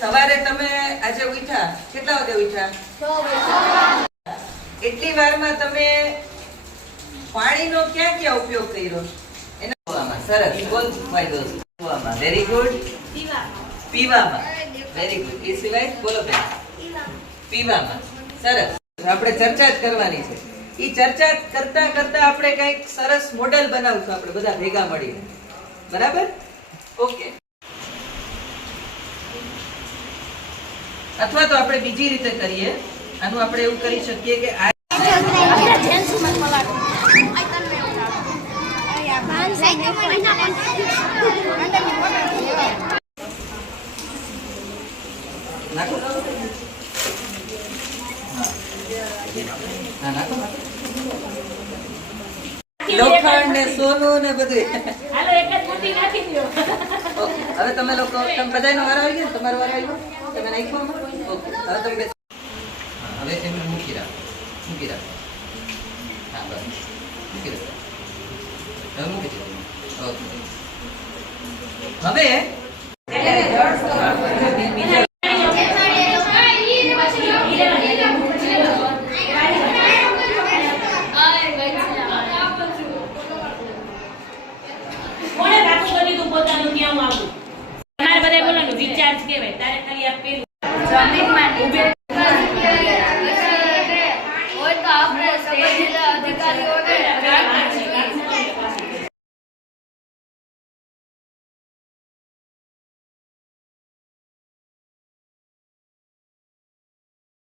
સવારે તમે આજે ઉઠ્યા કેટલા વાગે ઉઠ્યા? એટલી વારમાં તમે પાણીનો ક્યાં ક્યાં ઉપયોગ કર્યો? એના સરસ. બોલ ફાયદો. Very good. પીવામાં. Very good. એ સિવાય બોલો બેન. પીવામાં. સરસ. આપણે ચર્ચા જ કરવાની છે. એ ચર્ચા કરતા કરતા આપણે કંઈક સરસ મોડેલ બનાવશું આપણે બધા ભેગા મળીને. બરાબર? ઓકે. અથવા તો આપણે બીજી રીતે કરીએ. આનું આપણે એવું કરી શકીએ કે આ નાખો. લોખંડ ને સોનું ને બધું. હાલો એક જ મોટી નાખી દો. ઓકે. હવે તમે લોકો બધાનો વારો આવી ગયો. તમારો વારો આવ્યો. તમે નાખ્યો. ઓકે. હવે તમે હવે એમને મૂકી રાખ. હા બસ મૂકી રાખ. હવે મૂકી દો. ઓકે. હવે તમારે બધા બોલવાનું વિચાર કેવાય. તારે ખાલી આ પેલું હોય તો આપણે સંબંધિત અધિકારીઓને